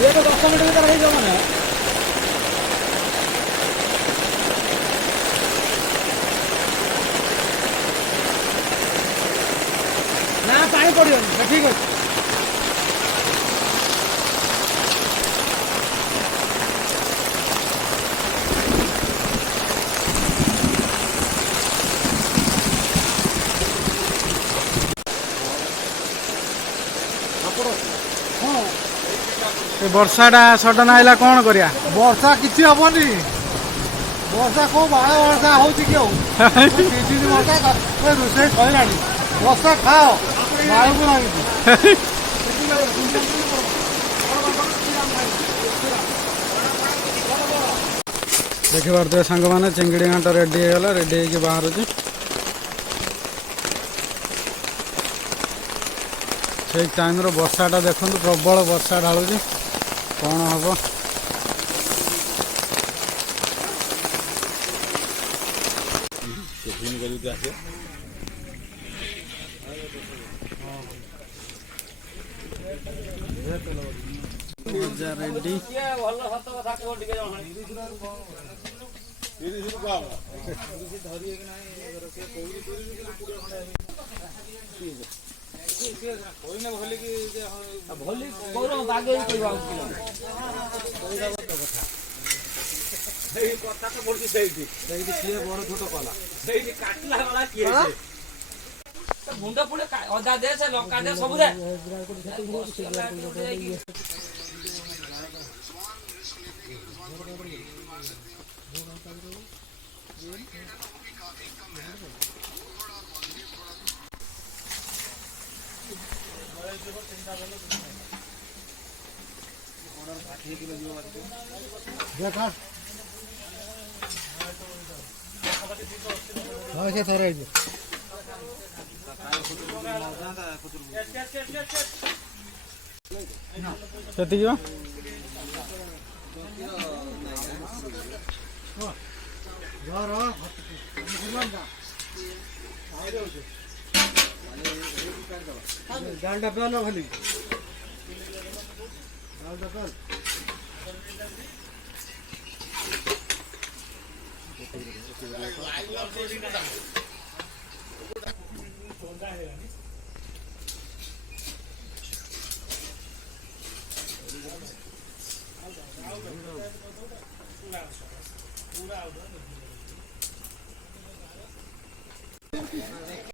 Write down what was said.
ये तो 10 मीटर भीतर हो मैंने ना पानी पड़ो ठीक है वर्षाटा सडन आइला कौन करिया वर्षा किसी हेनी वर्षा को बाड़ वर्षा हो रोषे सैला वर्षा खाओ बाड़ को लगी देखि पारे सांग मैंने चिंगड़ी घाट रेडी होगा रेडी हो बाहर से टाइम वर्षाटा देखो प्रबल वर्षा ढालू कौन हम रेडी मुंड पुणे अदा दे से लंका दे सब दे देखा से थोड़ा डालडा पेलो खाली डालडा पेल